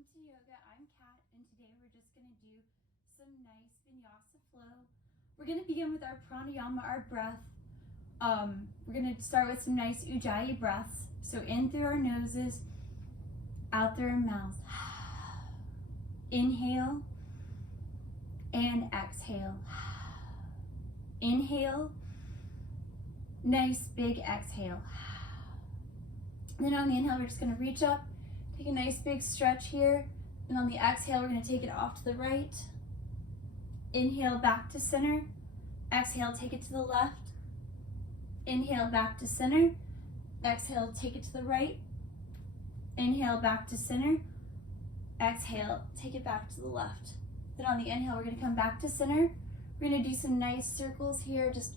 Welcome to yoga. I'm Kat, and today we're just going to do some nice vinyasa flow. We're going to begin with our pranayama, our breath. We're going to start with some nice ujjayi breaths. So in through our noses, out through our mouths. Inhale and exhale. Inhale, nice big exhale. Then on the inhale, we're just going to reach up, take a nice big stretch here, and on the exhale, we're going to take it off to the right. Inhale, back to center. Exhale, take it to the left. Inhale, back to center. Exhale, take it to the right. Inhale, back to center. Exhale, take it back to the left. Then on the inhale, we're going to come back to center. We're going to do some nice circles here, just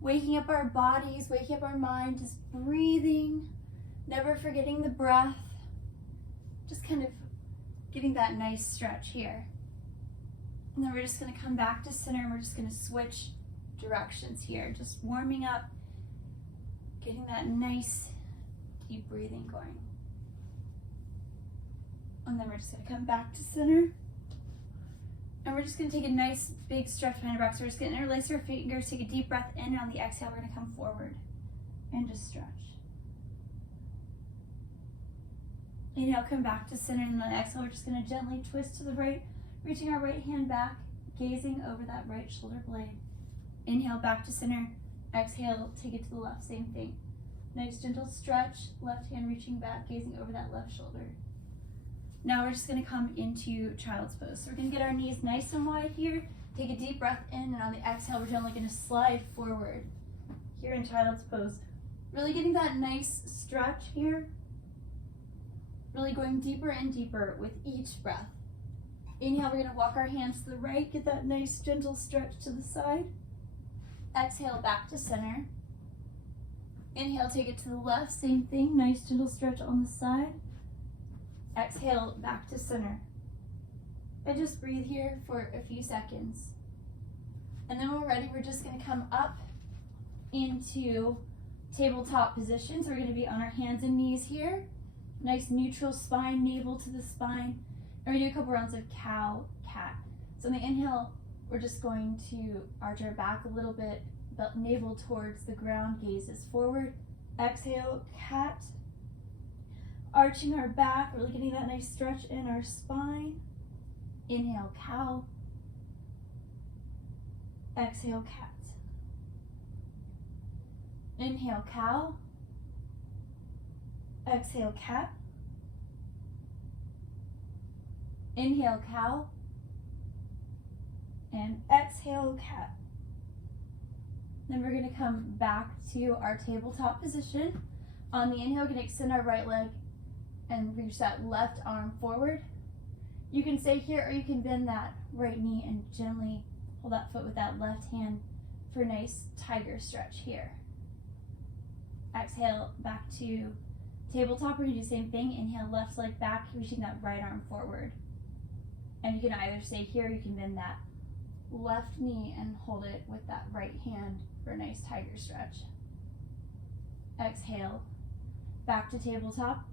waking up our bodies, waking up our mind, just breathing, never forgetting the breath. Just kind of getting that nice stretch here. And then we're just going to come back to center and we're just going to switch directions here. Just warming up, getting that nice deep breathing going. And then we're just going to come back to center. And we're just going to take a nice big stretch behind our back. So we're just going to interlace our fingers, take a deep breath in, and on the exhale, we're going to come forward and just stretch. Inhale, come back to center, and then on the exhale, we're just going to gently twist to the right, reaching our right hand back, gazing over that right shoulder blade. Inhale, back to center. Exhale, take it to the left, same thing. Nice gentle stretch, left hand reaching back, gazing over that left shoulder. Now we're just going to come into child's pose. So we're going to get our knees nice and wide here, take a deep breath in, and on the exhale, we're gently going to slide forward here in child's pose. Really getting that nice stretch here. Really going deeper and deeper with each breath. Inhale, we're going to walk our hands to the right, get that nice gentle stretch to the side. Exhale, back to center. Inhale, take it to the left, same thing, nice gentle stretch on the side. Exhale, back to center. And just breathe here for a few seconds. And then when we're ready, we're just going to come up into tabletop position. So we're going to be on our hands and knees here. Nice neutral spine, navel to the spine. And we do a couple rounds of cow, cat. So on the inhale, we're just going to arch our back a little bit, but navel towards the ground, gaze is forward. Exhale, cat. Arching our back, really getting that nice stretch in our spine. Inhale, cow. Exhale, cat. Inhale, cow. Exhale, cat. Inhale, cow. And exhale, cat. Then we're going to come back to our tabletop position. On the inhale, we're going to extend our right leg and reach that left arm forward. You can stay here or you can bend that right knee and gently hold that foot with that left hand for a nice tiger stretch here. Exhale, back to tabletop. We're going to do the same thing. Inhale, left leg back, reaching that right arm forward. And you can either stay here or you can bend that left knee and hold it with that right hand for a nice tiger stretch. Exhale, back to tabletop.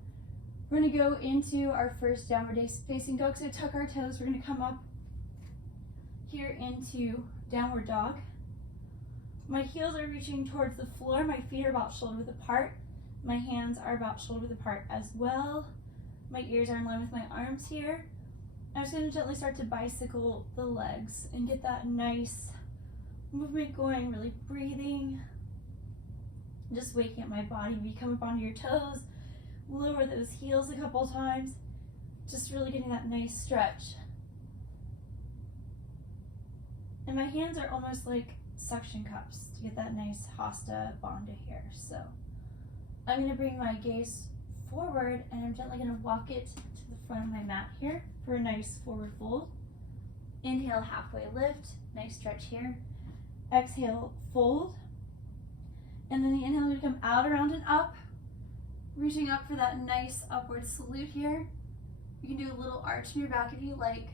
We're going to go into our first downward facing dog. So tuck our toes. We're going to come up here into downward dog. My heels are reaching towards the floor. My feet are about shoulder width apart. My hands are about shoulder width apart as well. My ears are in line with my arms here. I'm just going to gently start to bicycle the legs and get that nice movement going, really breathing. Just waking up my body. You come up onto your toes, lower those heels a couple times. Just really getting that nice stretch. And my hands are almost like suction cups to get that nice hasta bandha here. So I'm going to bring my gaze forward and I'm gently going to walk it to the front of my mat here for a nice forward fold. Inhale, halfway lift, nice stretch here. Exhale, fold. And then the inhale, I'm going to come out, around, and up, reaching up for that nice upward salute here. You can do a little arch in your back if you like.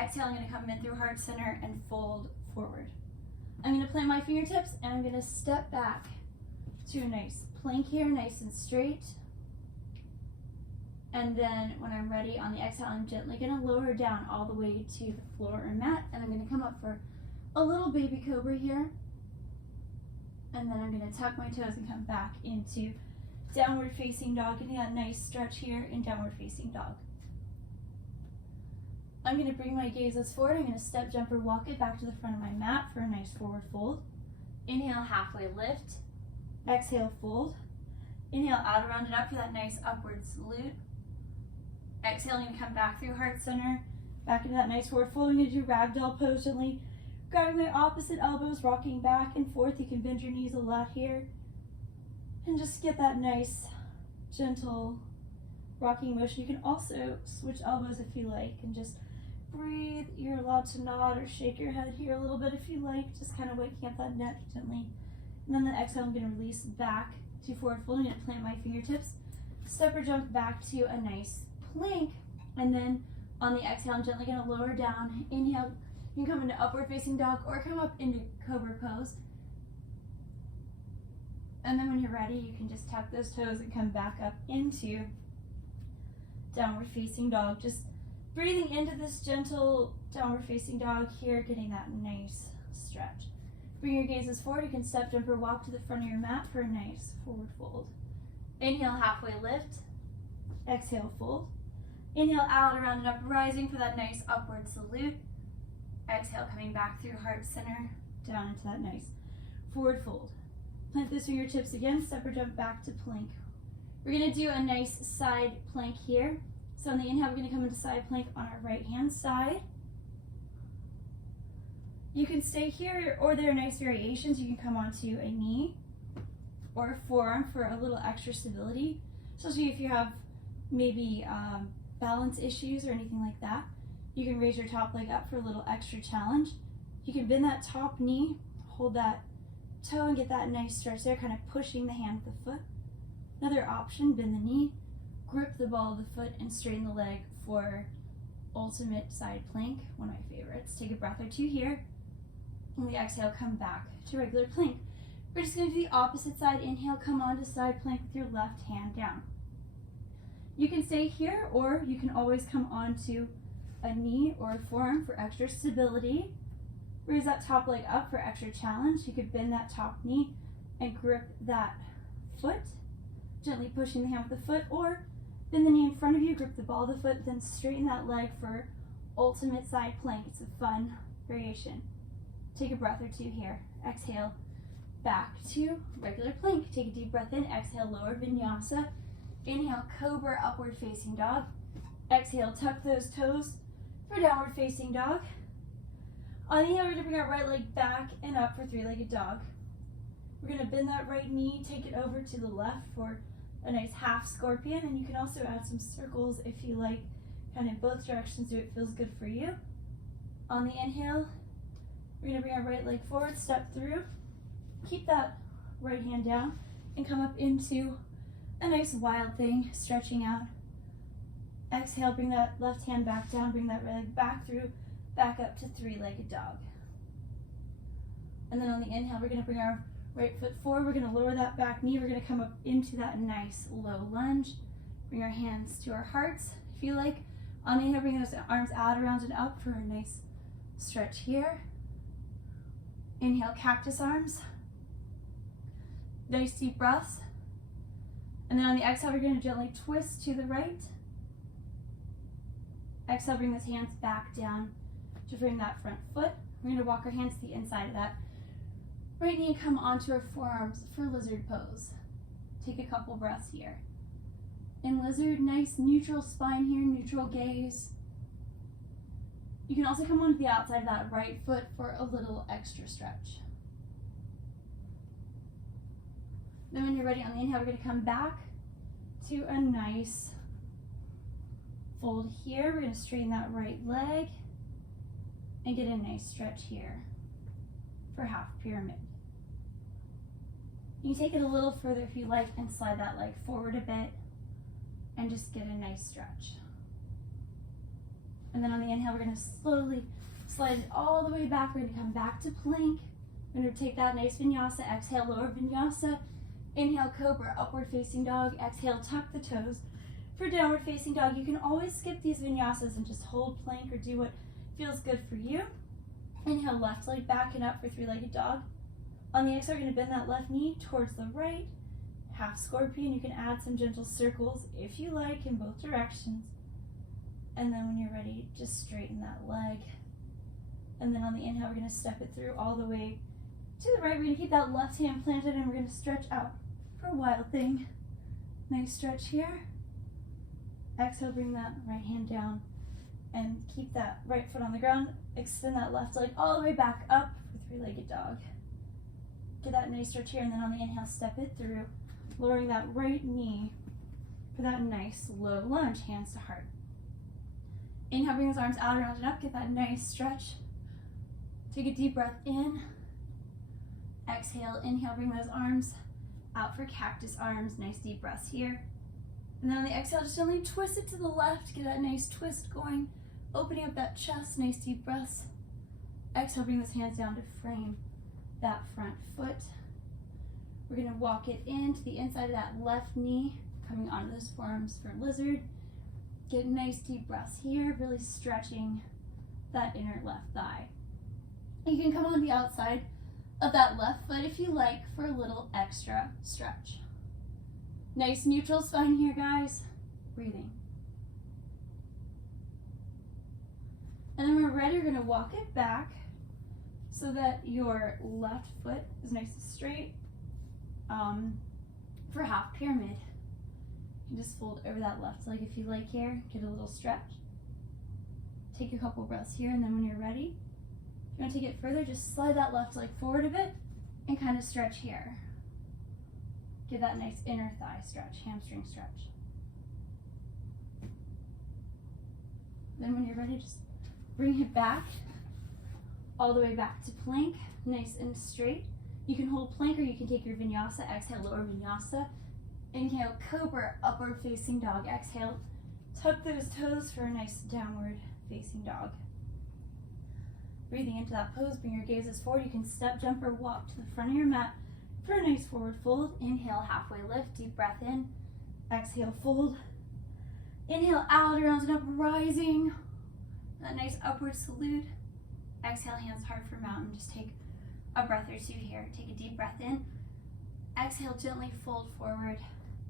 Exhale, I'm going to come in through heart center and fold forward. I'm going to plant my fingertips and I'm going to step back to a nice plank here, nice and straight. And then when I'm ready on the exhale, I'm gently gonna lower down all the way to the floor or mat, and I'm gonna come up for a little baby cobra here. And then I'm gonna tuck my toes and come back into downward facing dog, getting that nice stretch here in downward facing dog. I'm gonna bring my gazes forward. I'm gonna step, jump, or walk it back to the front of my mat for a nice forward fold. Inhale, halfway lift. Exhale, fold. Inhale, out around and up for that nice upward salute. Exhale, I'm gonna come back through heart center, back into that nice forward fold. I'm gonna do ragdoll pose, gently grabbing my opposite elbows, rocking back and forth. You can bend your knees a lot here. And just get that nice, gentle rocking motion. You can also switch elbows if you like, and just breathe. You're allowed to nod or shake your head here a little bit if you like, just kind of waking up that neck gently. And then the exhale, I'm gonna release back to forward fold. I'm gonna plant my fingertips, step or jump back to a nice plank. And then on the exhale, I'm gently gonna lower down. Inhale, you can come into upward facing dog or come up into cobra pose. And then when you're ready, you can just tap those toes and come back up into downward facing dog. Just breathing into this gentle downward facing dog here, getting that nice stretch. Bring your gazes forward. You can step, jump, or walk to the front of your mat for a nice forward fold. Inhale, halfway lift. Exhale, fold. Inhale, out, around, and up, rising for that nice upward salute. Exhale, coming back through heart center, down into that nice forward fold. Plant those fingertips again, step or jump back to plank. We're gonna do a nice side plank here. So on the inhale, we're gonna come into side plank on our right hand side. You can stay here, or there are nice variations. You can come onto a knee or a forearm for a little extra stability, especially if you have maybe balance issues or anything like that. You can raise your top leg up for a little extra challenge. You can bend that top knee, hold that toe and get that nice stretch there, kind of pushing the hand with the foot. Another option, bend the knee, grip the ball of the foot, and straighten the leg for ultimate side plank, one of my favorites. Take a breath or two here. On the exhale, come back to regular plank. We're just going to do the opposite side. Inhale, come on to side plank with your left hand down. You can stay here, or you can always come onto a knee or a forearm for extra stability. Raise that top leg up for extra challenge. You could bend that top knee and grip that foot, gently pushing the hand with the foot, or bend the knee in front of you, grip the ball of the foot, then straighten that leg for ultimate side plank. It's a fun variation. Take a breath or two here. Exhale, back to regular plank. Take a deep breath in. Exhale, lower vinyasa. Inhale, cobra, upward facing dog. Exhale, tuck those toes for downward facing dog. On the inhale, we're gonna bring our right leg back and up for three-legged dog. We're gonna bend that right knee, take it over to the left for a nice half scorpion, and you can also add some circles if you like, kind of both directions, do it feels good for you. On the inhale, we're gonna bring our right leg forward, step through, keep that right hand down, and come up into a nice wild thing, stretching out. Exhale, bring that left hand back down, bring that right leg back through, back up to three-legged dog. And then on the inhale, we're gonna bring our right foot forward, we're gonna lower that back knee, we're gonna come up into that nice low lunge, bring our hands to our hearts, if you like. On the inhale, bring those arms out, around, and up for a nice stretch here. Inhale, cactus arms. Nice deep breaths. And then on the exhale, we're gonna gently twist to the right. Exhale, bring those hands back down to bring that front foot. We're gonna walk our hands to the inside of that right knee and come onto our forearms for lizard pose. Take a couple breaths here. In lizard, nice neutral spine here, neutral gaze. You can also come onto the outside of that right foot for a little extra stretch. Then when you're ready on the inhale, we're gonna come back to a nice fold here. We're gonna straighten that right leg and get a nice stretch here for half pyramid. You can take it a little further if you like and slide that leg forward a bit and just get a nice stretch. And then on the inhale, we're gonna slowly slide it all the way back. We're gonna come back to plank. We're gonna take that nice vinyasa. Exhale, lower vinyasa. Inhale, cobra, upward facing dog. Exhale, tuck the toes for downward facing dog. You can always skip these vinyasas and just hold plank or do what feels good for you. Inhale, left leg back and up for three-legged dog. On the exhale, we're going to bend that left knee towards the right. Half scorpion. You can add some gentle circles if you like in both directions. And then when you're ready, just straighten that leg. And then on the inhale, we're going to step it through all the way to the right. We're going to keep that left hand planted and we're going to stretch out for Wild Thing. Nice stretch here. Exhale, bring that right hand down and keep that right foot on the ground. Extend that left leg all the way back up for three-legged dog. Get that nice stretch here, and then on the inhale, step it through, lowering that right knee for that nice low lunge, hands to heart. Inhale, bring those arms out, around and up. Get that nice stretch. Take a deep breath in. Exhale, inhale, bring those arms out for cactus arms. Nice deep breaths here. And then on the exhale, just gently twist it to the left. Get that nice twist going. Opening up that chest, nice deep breaths. Exhale, bring those hands down to frame that front foot. We're gonna walk it into the inside of that left knee, coming onto those forearms for lizard. Get nice deep breaths here, really stretching that inner left thigh. You can come on the outside of that left foot if you like for a little extra stretch. Nice neutral spine here, guys. Breathing. And then when we're ready, we're gonna walk it back so that your left foot is nice and straight for half pyramid. You can just fold over that left leg if you like here. Get a little stretch. Take a couple breaths here, and then when you're ready, if you want to take it further, just slide that left leg forward a bit and kind of stretch here. Give that nice inner thigh stretch, hamstring stretch. Then when you're ready, just bring it back, all the way back to plank, nice and straight. You can hold plank or you can take your vinyasa. Exhale, lower vinyasa. Inhale, cobra, upward facing dog. Exhale, tuck those toes for a nice downward facing dog. Breathing into that pose, bring your gazes forward. You can step, jump, or walk to the front of your mat for a nice forward fold. Inhale, halfway lift, deep breath in. Exhale, fold. Inhale, out, around and up, rising. That nice upward salute. Exhale, hands hard for mountain. Just take a breath or two here. Take a deep breath in. Exhale, gently fold forward.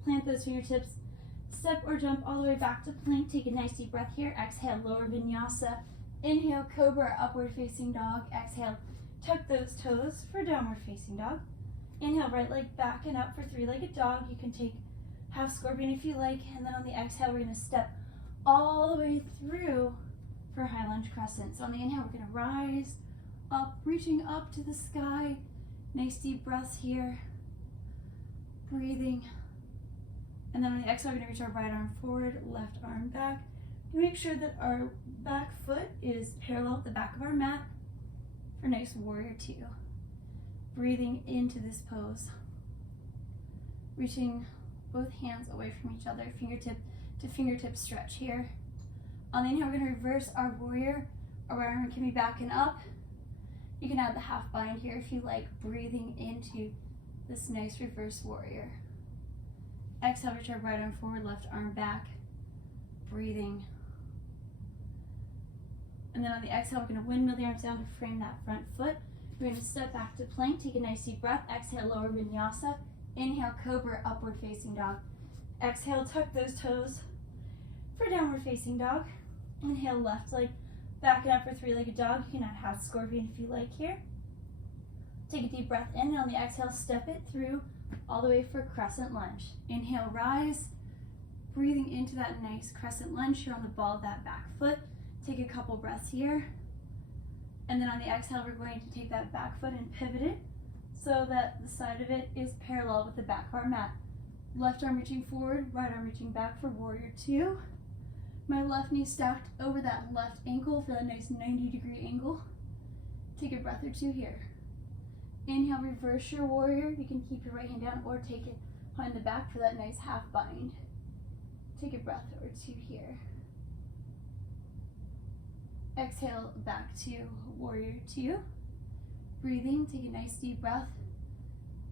Plant those fingertips. Step or jump all the way back to plank. Take a nice deep breath here. Exhale, lower vinyasa. Inhale, cobra, upward facing dog. Exhale, tuck those toes for downward facing dog. Inhale, right leg back and up for three-legged dog. You can take half scorpion if you like. And then on the exhale, we're going to step all the way through for high lunge crescent. So on the inhale, we're going to rise up, reaching up to the sky. Nice deep breaths here. Breathing. And then on the exhale, we're going to reach our right arm forward, left arm back. Make sure that our back foot is parallel with the back of our mat for nice warrior two. Breathing into this pose. Reaching both hands away from each other, fingertip to fingertip stretch here. On the inhale, we're going to reverse our warrior. Our right arm can be back and up. You can add the half bind here if you like, breathing into this nice reverse warrior. Exhale, reach our right arm forward, left arm back. Breathing. And then on the exhale, we're going to windmill the arms down to frame that front foot. We're going to step back to plank, take a nice deep breath. Exhale, lower vinyasa. Inhale, cobra, upward facing dog. Exhale, tuck those toes for downward facing dog. Inhale, left leg back and up for three-legged dog. You can add half scorpion if you like here. Take a deep breath in, and on the exhale, step it through all the way for crescent lunge. Inhale, rise. Breathing into that nice crescent lunge here on the ball of that back foot. Take a couple breaths here. And then on the exhale, we're going to take that back foot and pivot it so that the side of it is parallel with the back of our mat. Left arm reaching forward, right arm reaching back for warrior two. My left knee stacked over that left ankle for that nice 90-degree angle. Take a breath or two here. Inhale, reverse your warrior. You can keep your right hand down or take it behind the back for that nice half bind. Take a breath or two here. Exhale, back to warrior two. Breathing, take a nice deep breath.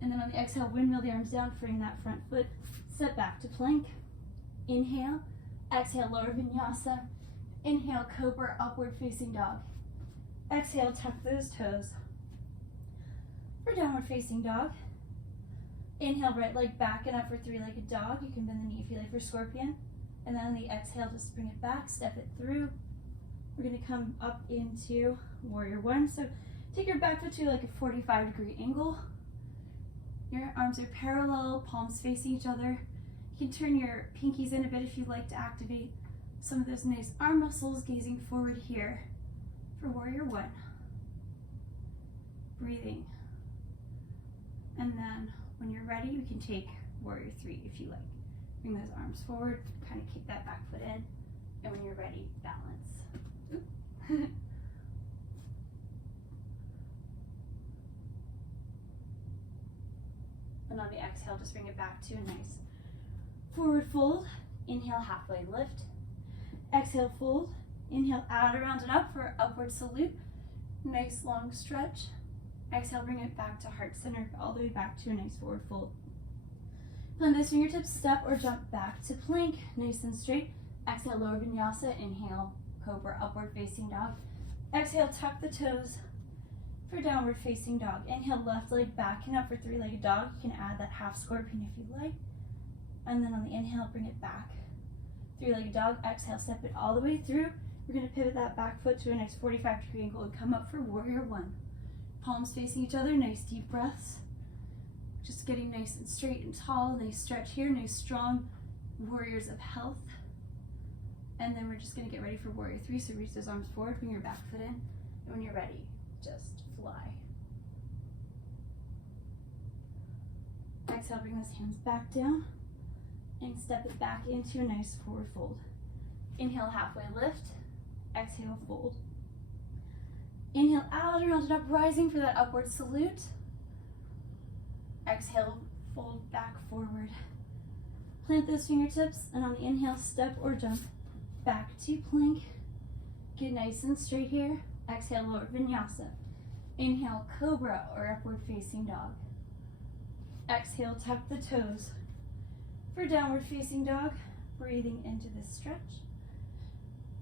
And then on the exhale, windmill the arms down, freeing that front foot. Step back to plank. Inhale, exhale, lower vinyasa. Inhale, cobra, upward facing dog. Exhale, tuck those toes for downward facing dog. Inhale, right leg back and up for three-legged dog. You can bend the knee if you like for scorpion. And then on the exhale, just bring it back, step it through. We're gonna come up into warrior one. So take your back foot to like a 45-degree angle. Your arms are parallel, palms facing each other. You can turn your pinkies in a bit if you'd like to activate some of those nice arm muscles, gazing forward here for warrior one. Breathing. And then when you're ready, you can take warrior three if you like. Bring those arms forward, kind of kick that back foot in, and when you're ready, balance. And on the exhale, just bring it back to a nice forward fold. Inhale, halfway lift. Exhale, fold. Inhale, out around and up for upward salute. Nice long stretch. Exhale, bring it back to heart center, all the way back to a nice forward fold. Plant those fingertips, step or jump back to plank, nice and straight. Exhale, lower vinyasa. Inhale, cobra, upward facing dog. Exhale, tuck the toes for downward facing dog. Inhale, left leg back and up for three-legged dog. You can add that half scorpion if you'd like. And then on the inhale, bring it back. Three-legged dog. Exhale, step it all the way through. We're going to pivot that back foot to a nice 45-degree angle and come up for warrior one. Palms facing each other, nice deep breaths. Just getting nice and straight and tall. Nice stretch here, nice strong warriors of health. And then we're just going to get ready for warrior three. So reach those arms forward, bring your back foot in, and when you're ready, just fly. Exhale, bring those hands back down and step it back into a nice forward fold. Inhale, halfway lift. Exhale, fold. Inhale, out around and up, rising for that upward salute. Exhale, fold back forward. Plant those fingertips, and on the inhale, step or jump back to plank. Get nice and straight here. Exhale, lower vinyasa. Inhale, cobra or upward facing dog. Exhale, tuck the toes for downward facing dog. Breathing into this stretch.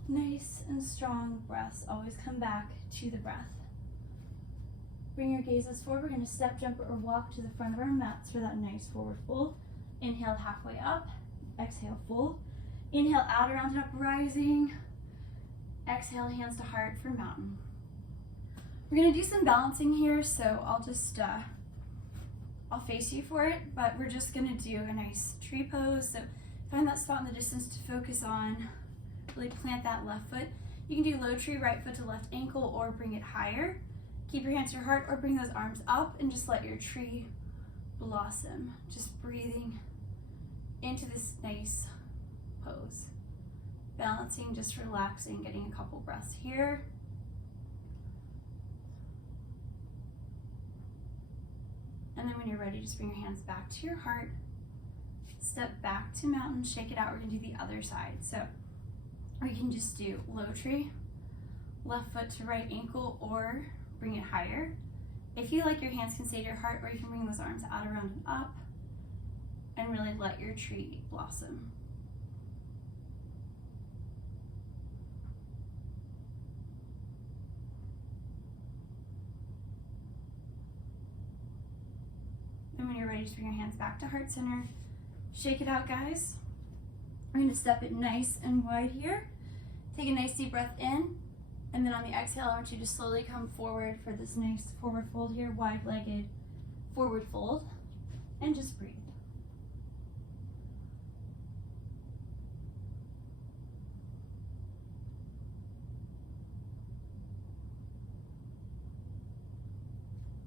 Nice and strong breaths. Always come back to the breath. Bring your gazes forward. We're going to step, jump, or walk to the front of our mats for that nice forward fold. Inhale, halfway up. Exhale, fold. Inhale, out around and up, rising. Exhale, hands to heart for mountain. We're going to do some balancing here, so I'll just, I'll face you for it, but we're just going to do a nice tree pose. So find that spot in the distance to focus on. Really plant that left foot. You can do low tree, right foot to left ankle, or bring it higher. Keep your hands to your heart, or bring those arms up and just let your tree blossom. Just breathing into this nice pose. Balancing, just relaxing, getting a couple breaths here. And then when you're ready, just bring your hands back to your heart. Step back to mountain, shake it out. We're gonna do the other side. So we can just do low tree, left foot to right ankle, or bring it higher. If you like, your hands can stay to your heart, or you can bring those arms out, around, and up, and really let your tree blossom. And when you're ready, just bring your hands back to heart center. Shake it out, guys. We're going to step it nice and wide here. Take a nice deep breath in. And then on the exhale, I want you to slowly come forward for this nice forward fold here, wide-legged forward fold. And just breathe.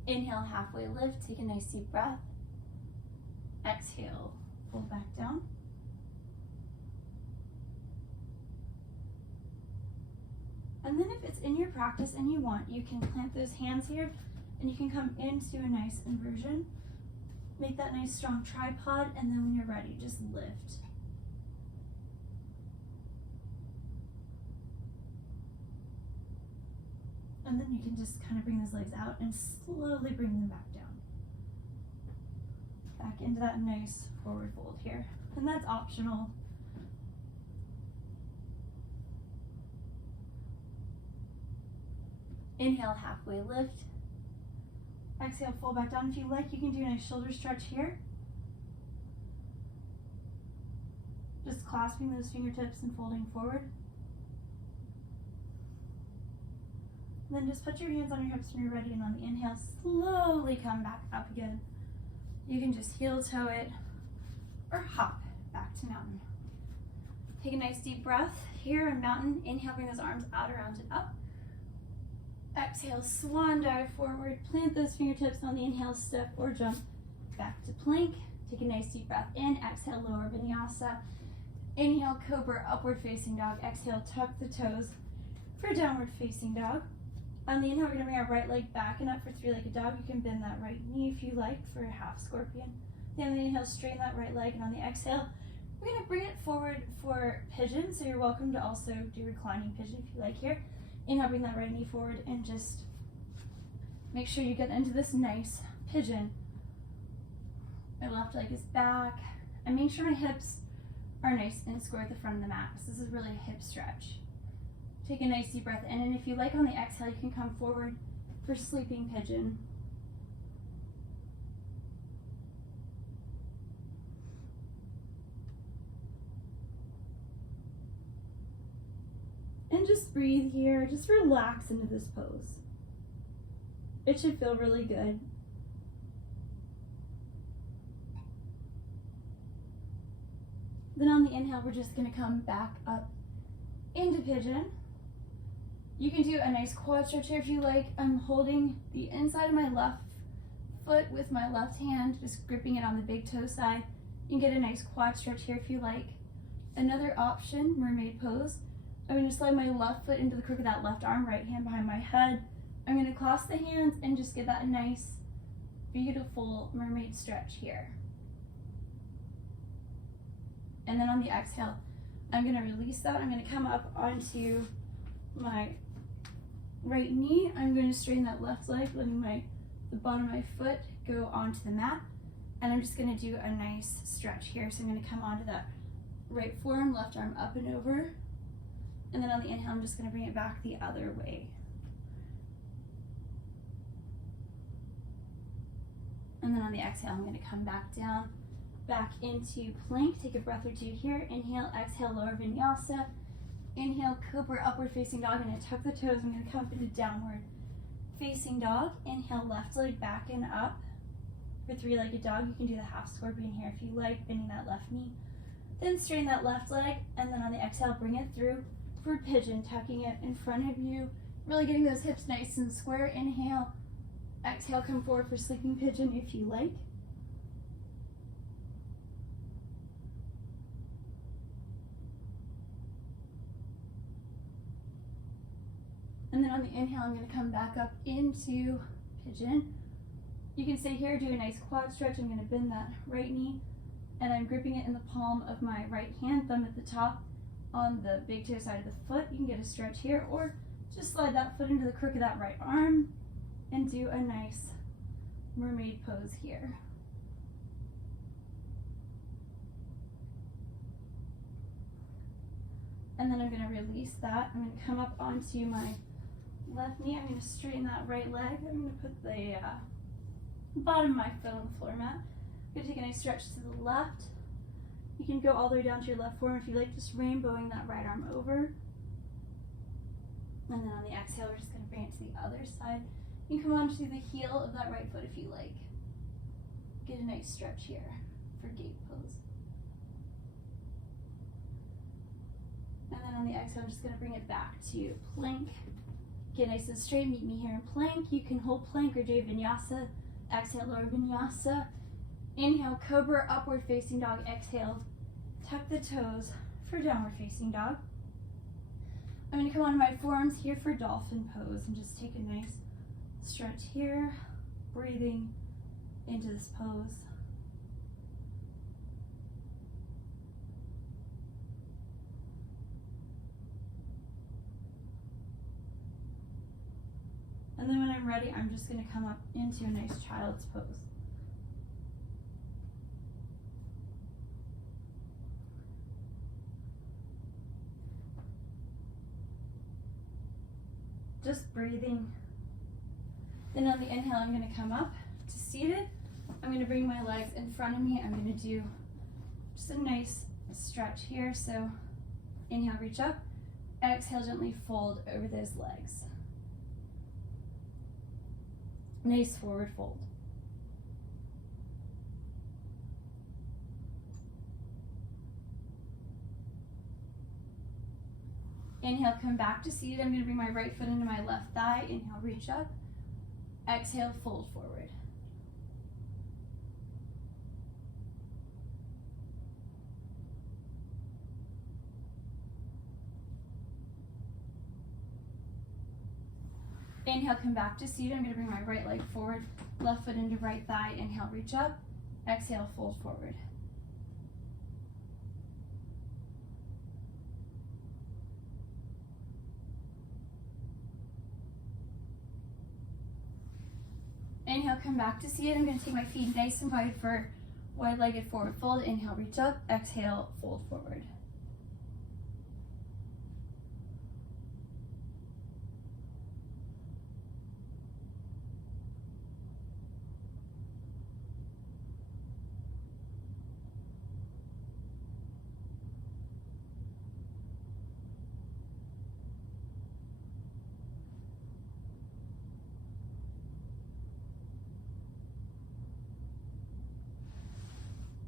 Inhale, halfway lift, take a nice deep breath. Exhale, fold back down. And then if it's in your practice and you want, you can plant those hands here and you can come into a nice inversion. Make that nice strong tripod, and then when you're ready, just lift. And then you can just kind of bring those legs out and slowly bring them back down. Back into that nice forward fold here. And that's optional. Inhale, halfway lift. Exhale, fold back down. If you like, you can do a nice shoulder stretch here. Just clasping those fingertips and folding forward. Then just put your hands on your hips when you're ready, and on the inhale, slowly come back up again. You can just heel toe it or hop back to mountain. Take a nice deep breath here in mountain. Inhale, bring those arms out around and up. Exhale, swan dive forward. Plant those fingertips on the inhale, step or jump back to plank. Take a nice deep breath in. Exhale, lower vinyasa. Inhale, cobra, upward facing dog. Exhale, tuck the toes for downward facing dog. On the inhale, we're going to bring our right leg back and up for three-legged dog. You can bend that right knee if you like for a half scorpion. Then on the inhale, straighten that right leg, and on the exhale, we're going to bring it forward for pigeon. So you're welcome to also do reclining pigeon if you like here. Inhale, bring that right knee forward and just make sure you get into this nice pigeon. My left leg is back. And make sure my hips are nice and square at the front of the mat. So this is really a hip stretch. Take a nice deep breath in, and if you like on the exhale, you can come forward for sleeping pigeon. And just breathe here, just relax into this pose. It should feel really good. Then on the inhale, we're just gonna come back up into pigeon. You can do a nice quad stretch here if you like. I'm holding the inside of my left foot with my left hand, just gripping it on the big toe side. You can get a nice quad stretch here if you like. Another option, mermaid pose. I'm going to slide my left foot into the crook of that left arm, right hand behind my head. I'm going to clasp the hands and just get that nice, beautiful mermaid stretch here. And then on the exhale, I'm going to release that. I'm going to come up onto my right knee. I'm going to straighten that left leg, letting the bottom of my foot go onto the mat. And I'm just going to do a nice stretch here. So I'm going to come onto that right forearm, left arm up and over. And then on the inhale, I'm just going to bring it back the other way. And then on the exhale, I'm going to come back down, back into plank. Take a breath or two here. Inhale, exhale, lower vinyasa. Inhale, cobra, upward facing dog. I'm going to tuck the toes. I'm going to come up into downward facing dog. Inhale, left leg back and up. For three-legged dog, you can do the half scorpion here if you like, bending that left knee. Then straighten that left leg, and then on the exhale, bring it through for pigeon, tucking it in front of you. Really getting those hips nice and square. Inhale, exhale, come forward for sleeping pigeon if you like. And then on the inhale, I'm going to come back up into pigeon. You can stay here, do a nice quad stretch. I'm going to bend that right knee, and I'm gripping it in the palm of my right hand, thumb at the top on the big toe side of the foot. You can get a stretch here, or just slide that foot into the crook of that right arm and do a nice mermaid pose here. And then I'm going to release that. I'm going to come up onto my left knee. I'm going to straighten that right leg. I'm going to put the bottom of my foot on the floor mat. I'm going to take a nice stretch to the left. You can go all the way down to your left forearm if you like, just rainbowing that right arm over. And then on the exhale, we're just going to bring it to the other side. You can come onto the heel of that right foot if you like. Get a nice stretch here for gate pose. And then on the exhale, I'm just going to bring it back to plank. Get nice and straight, meet me here in plank. You can hold plank or do vinyasa. Exhale, lower vinyasa. Inhale, cobra, upward facing dog. Exhale, tuck the toes for downward facing dog. I'm going to come onto my forearms here for dolphin pose and just take a nice stretch here, breathing into this pose. And then when I'm ready, I'm just going to come up into a nice child's pose. Just breathing Then on the inhale, I'm gonna come up to seated. I'm gonna bring my legs in front of me. I'm gonna do just a nice stretch here. So inhale, reach up. Exhale, gently fold over those legs. Nice forward fold. Inhale, come back to seated. I'm going to bring my right foot into my left thigh. Inhale, reach up. Exhale, fold forward. Inhale, come back to seated. I'm going to bring my right leg forward, left foot into right thigh. Inhale, reach up. Exhale, fold forward. Inhale, come back to seated. I'm going to take my feet nice and wide for wide-legged forward fold. Inhale, reach up. Exhale, fold forward.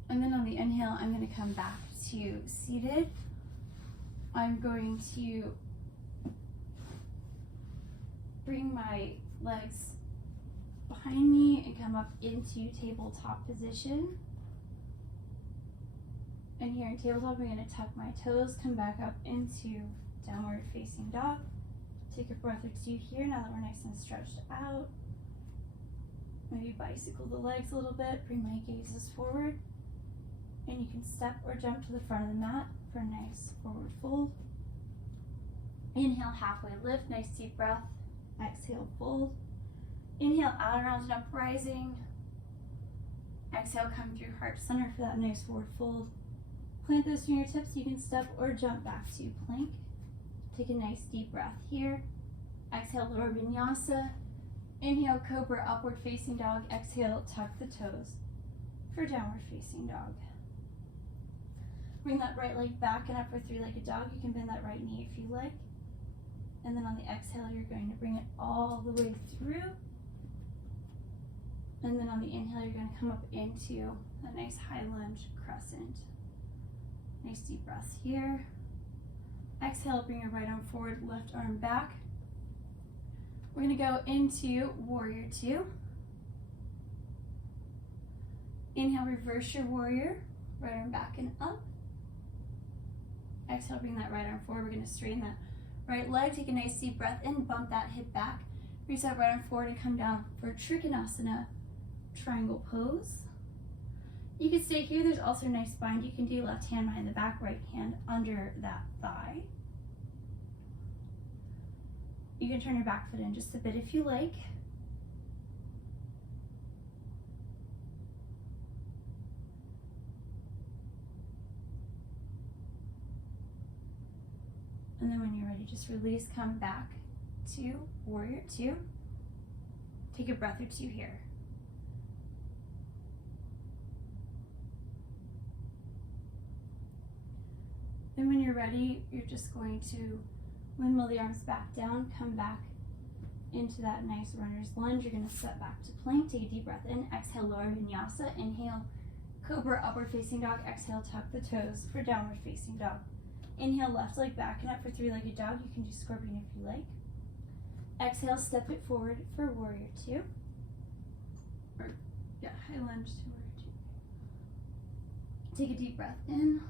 And then on the inhale, I'm going to come back to seated. I'm going to bring my legs behind me and come up into tabletop position. And here in tabletop, I'm going to tuck my toes, come back up into downward facing dog. Take a breath or two here now that we're nice and stretched out. Maybe bicycle the legs a little bit, bring my gazes forward. And you can step or jump to the front of the mat for a nice forward fold. Inhale, halfway lift, nice deep breath. Exhale, fold. Inhale, out around and up, rising. Exhale, come through heart center for that nice forward fold. Plant those fingertips. You can step or jump back to plank. Take a nice deep breath here. Exhale, lower vinyasa. Inhale, cobra, upward facing dog. Exhale, tuck the toes for downward facing dog. Bring that right leg back and up for three-legged dog. You can bend that right knee if you like. And then on the exhale, you're going to bring it all the way through. And then on the inhale, you're going to come up into a nice high lunge crescent. Nice deep breaths here. Exhale, bring your right arm forward, left arm back. We're going to go into warrior two. Inhale, reverse your warrior. Right arm back and up. Exhale, bring that right arm forward. We're going to straighten that right leg. Take a nice deep breath in. Bump that hip back. Reach that right arm forward and come down for Trikonasana triangle pose. You can stay here. There's also a nice bind. You can do left hand behind the back, right hand under that thigh. You can turn your back foot in just a bit if you like. And then when you're ready, just release, come back to warrior two. Take a breath or two here. Then when you're ready, you're just going to windmill the arms back down, come back into that nice runner's lunge. You're going to step back to plank. Take a deep breath in. Exhale, lower vinyasa. Inhale, cobra, upward facing dog. Exhale, tuck the toes for downward facing dog. Inhale, left leg back and up for three-legged dog. You can do scorpion if you like. Exhale, step it forward for warrior two. High lunge to warrior two. Take a deep breath in.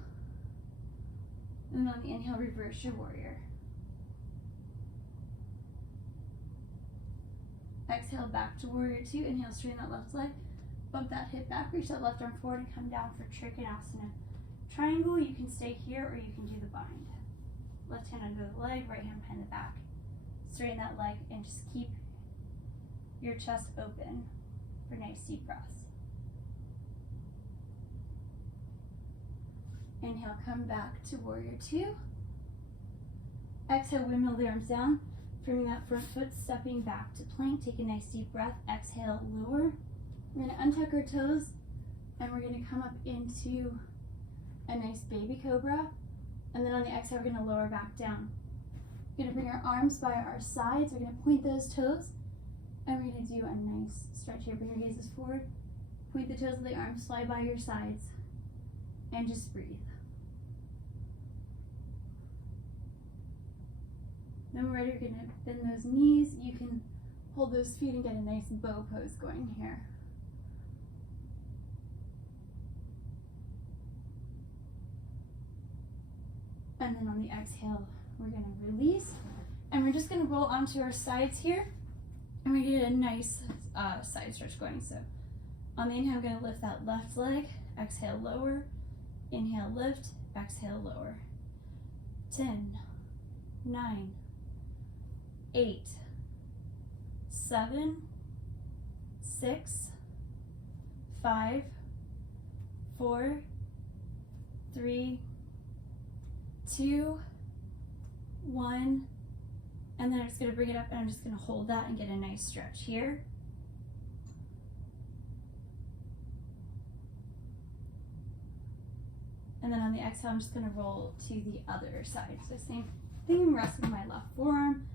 And on the inhale, reverse your warrior. Exhale, back to warrior two. Inhale, straighten that left leg. Bump that hip back, reach that left arm forward and come down for Trikonasana triangle. You can stay here or you can do the bind. Left hand under the leg, right hand behind the back. Straighten that leg and just keep your chest open for nice deep breaths. Inhale, come back to warrior two. Exhale, windmill the arms down. Bringing that front foot, stepping back to plank. Take a nice deep breath. Exhale, lower. We're gonna untuck our toes and we're gonna come up into a nice baby cobra. And then on the exhale, we're gonna lower back down. We're gonna bring our arms by our sides. We're gonna point those toes and we're gonna do a nice stretch here. Bring your gazes forward. Point the toes of the arms, fly by your sides, and just breathe. Then we're ready, we're gonna bend those knees. You can hold those feet and get a nice bow pose going here. And then on the exhale, we're gonna release. And we're just gonna roll onto our sides here. And we're gonna get a nice side stretch going. So on the inhale, I'm gonna lift that left leg. Exhale, lower. Inhale, lift. Exhale, lower. 10, 9, 8, 7, 6, 5, 4, 3, 2, 1, and then I'm just going to bring it up and I'm just going to hold that and get a nice stretch here. And then on the exhale, I'm just going to roll to the other side. So same thing, I'm resting my left forearm.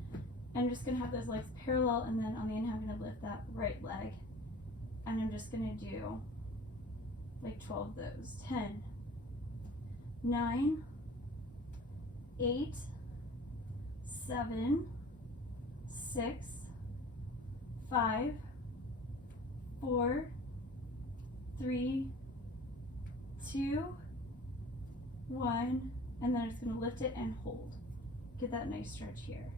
I'm just going to have those legs parallel, and then on the inhale, I'm going to lift that right leg. And I'm just going to do like 12 of those. 10, 9, 8, 7, 6, 5, 4, 3, 2, 1, and then I'm just going to lift it and hold. Get that nice stretch here.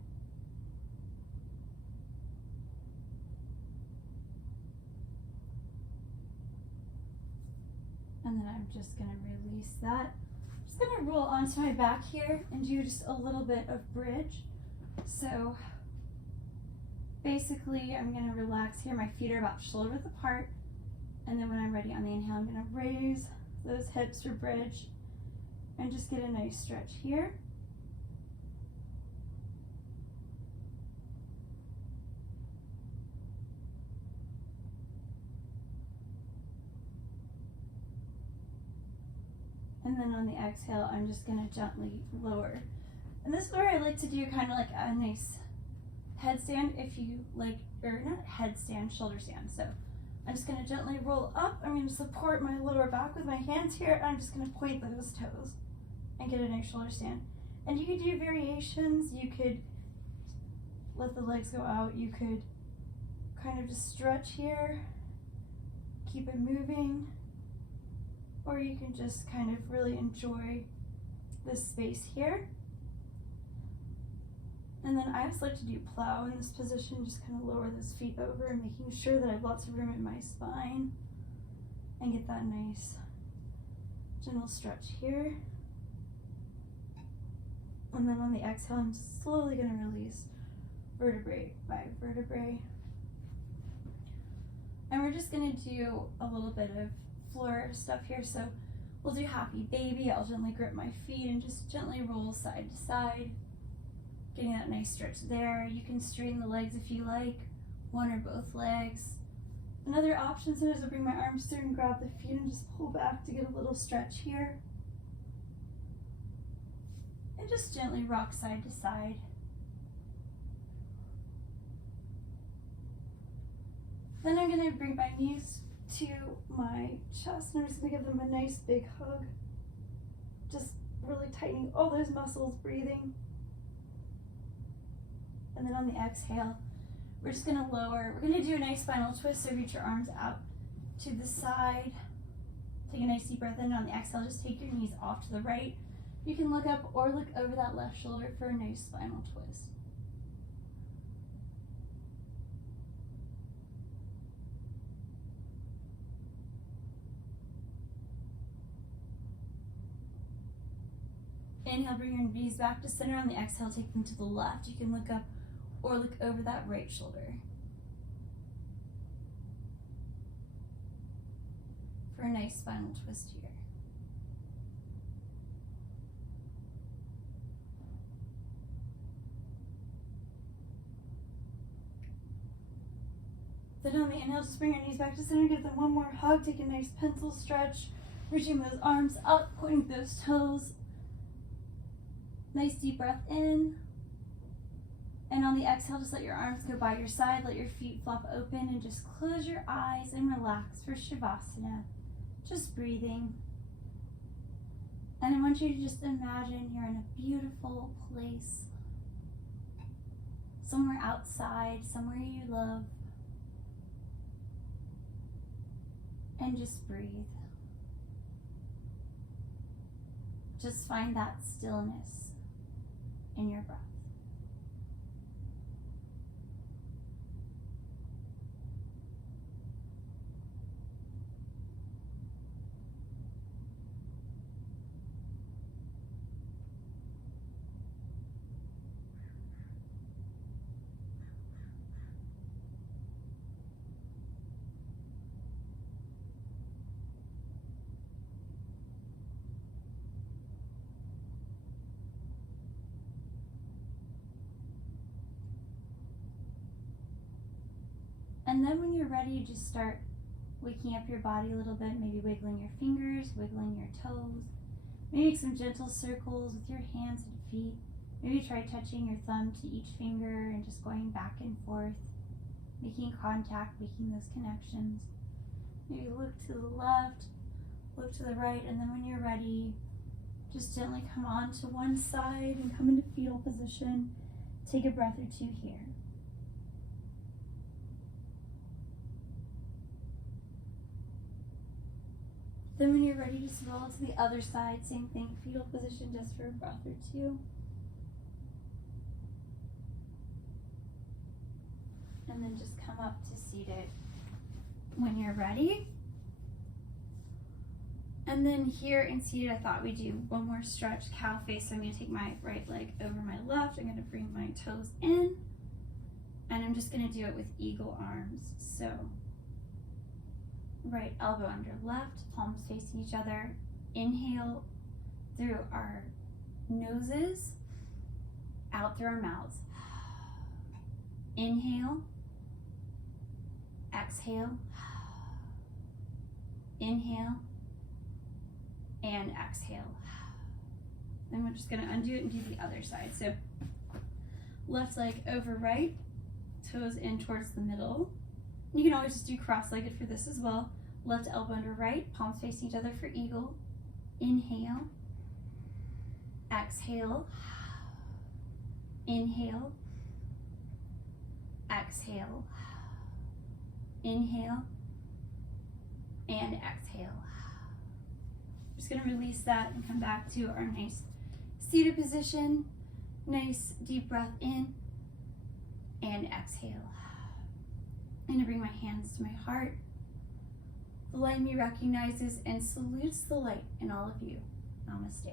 And then I'm just going to release that. I'm just going to roll onto my back here and do just a little bit of bridge. So basically I'm going to relax here. My feet are about shoulder width apart. And then when I'm ready on the inhale, I'm going to raise those hips for bridge and just get a nice stretch here. And then on the exhale, I'm just going to gently lower. And this is where I like to do kind of like a nice headstand if you like, or not headstand, shoulder stand. So I'm just going to gently roll up. I'm going to support my lower back with my hands here. And I'm just going to point those toes and get a nice shoulder stand. And you could do variations. You could let the legs go out. You could kind of just stretch here, keep it moving. Or you can just kind of really enjoy this space here. And then I just like to do plow in this position, just kind of lower those feet over and making sure that I have lots of room in my spine and get that nice gentle stretch here. And then on the exhale, I'm slowly going to release vertebrae by vertebrae. And we're just going to do a little bit of floor stuff here. So we'll do happy baby. I'll gently grip my feet and just gently roll side to side, getting that nice stretch there. You can straighten the legs if you like, one or both legs. Another option is to bring my arms through and grab the feet and just pull back to get a little stretch here. And just gently rock side to side. Then I'm going to bring my knees to my chest and I'm just going to give them a nice big hug. Just really tightening all those muscles, breathing. And then on the exhale, we're just going to lower. We're going to do a nice spinal twist, so reach your arms out to the side. Take a nice deep breath in. On the exhale, just take your knees off to the right. You can look up or look over that left shoulder for a nice spinal twist. Inhale, bring your knees back to center. On the exhale, take them to the left. You can look up or look over that right shoulder for a nice spinal twist here. Then on the inhale, just bring your knees back to center. Give them one more hug. Take a nice pencil stretch. Reaching those arms up, pointing those toes. Nice deep breath in. And on the exhale, just let your arms go by your side. Let your feet flop open and just close your eyes and relax for Shavasana. Just breathing. And I want you to just imagine you're in a beautiful place. Somewhere outside, somewhere you love. And just breathe. Just find that stillness in your breath. And then when you're ready, you just start waking up your body a little bit, maybe wiggling your fingers, wiggling your toes, maybe some gentle circles with your hands and feet. Maybe try touching your thumb to each finger and just going back and forth, making contact, making those connections. Maybe look to the left, look to the right, and then when you're ready, just gently come on to one side and come into fetal position. Take a breath or two here. Then when you're ready, just roll to the other side. Same thing, fetal position just for a breath or two. And then just come up to seated when you're ready. And then here in seated, I thought we'd do one more stretch, cow face. So I'm gonna take my right leg over my left. I'm gonna bring my toes in. And I'm just gonna do it with eagle arms. So right elbow under left, palms facing each other. Inhale through our noses, out through our mouths. Inhale, exhale, inhale, and exhale. Then we're just gonna undo it and do the other side. So left leg over right, toes in towards the middle. You can always just do cross-legged for this as well. Left elbow under right, palms facing each other for eagle. Inhale, exhale, inhale, exhale, inhale, and exhale. Just gonna release that and come back to our nice seated position. Nice deep breath in and exhale. I'm gonna bring my hands to my heart. The light in me recognizes and salutes the light in all of you. Namaste.